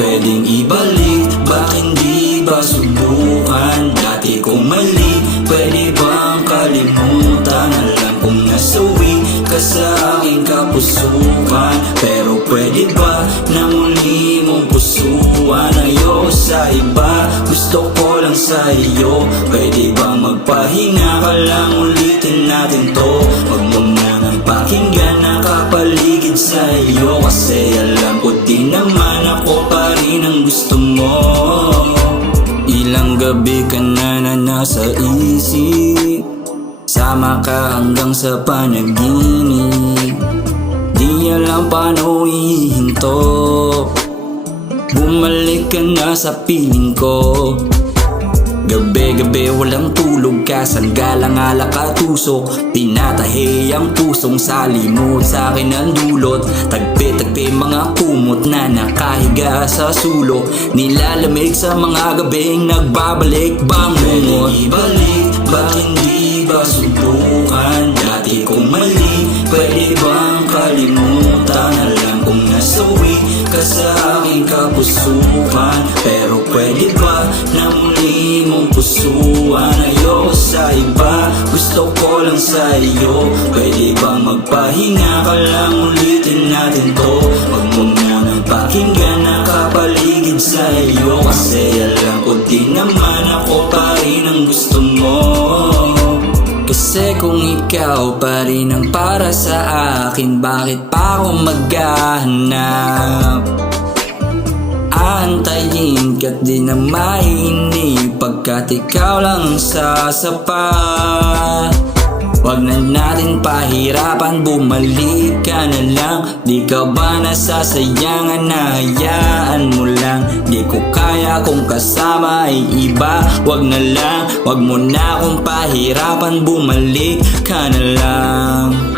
pwedeng ibalik? Bakit hindi ba subukan? Dati kong mali, pwede bang kalimutan? Alam kong nasawi ka sa aking kapusuan, pero pwede ba na muli mong pusuan? Ayoko sa iba, gusto ko lang sa iyo. Pwede bang magpahinga ka lang, ulitin natin to. Wag mo nang pakinggan nakapaligid sa iyo, kasi alam ko di naman ako pa rin ang gusto mo. Ilang gabi ka na nasa isip, sama ka hanggang sa panaginip. Di alam paano ihinto, bumalik ka na sa piling ko. Gabi-gabi walang tulog ka, sanggalang alak at tusok. Tinatahi ang pusong salimot, sa akin ang dulot. Tagpi-tagpi mga kumot na nakahiga sa sulok. Nilalamig sa mga gabing nagbabalik bangungot. Ibalik, bakit hindi ba subukan? Dati kong mali, pwede bang kalimutan? Alam kong nasawi ka sa aking kapusuan, pero pwede ba na muli mong pusuan? Ayoko sa iba, gusto ko lang sa iyo. Pwede bang magpahinga ka lang, ulitin natin to. Wag mo nang pakinggan nakapaligid sa iyo, kasi alam ko di naman ako pa rin ang gusto mo. Kasi kung ikaw pa rin ang para sa akin, bakit pa ako maghahanap? Aantayin ka't di na mainip, pagkat ikaw lang sasapat. Wag na natin pahirapan, bumalik ka na lang. Di ka ba nasasayangan, nahayaan mo lang. Di ko kaya kung kasama ay iba. Wag na lang, wag mo na akong pahirapan, bumalik ka na lang.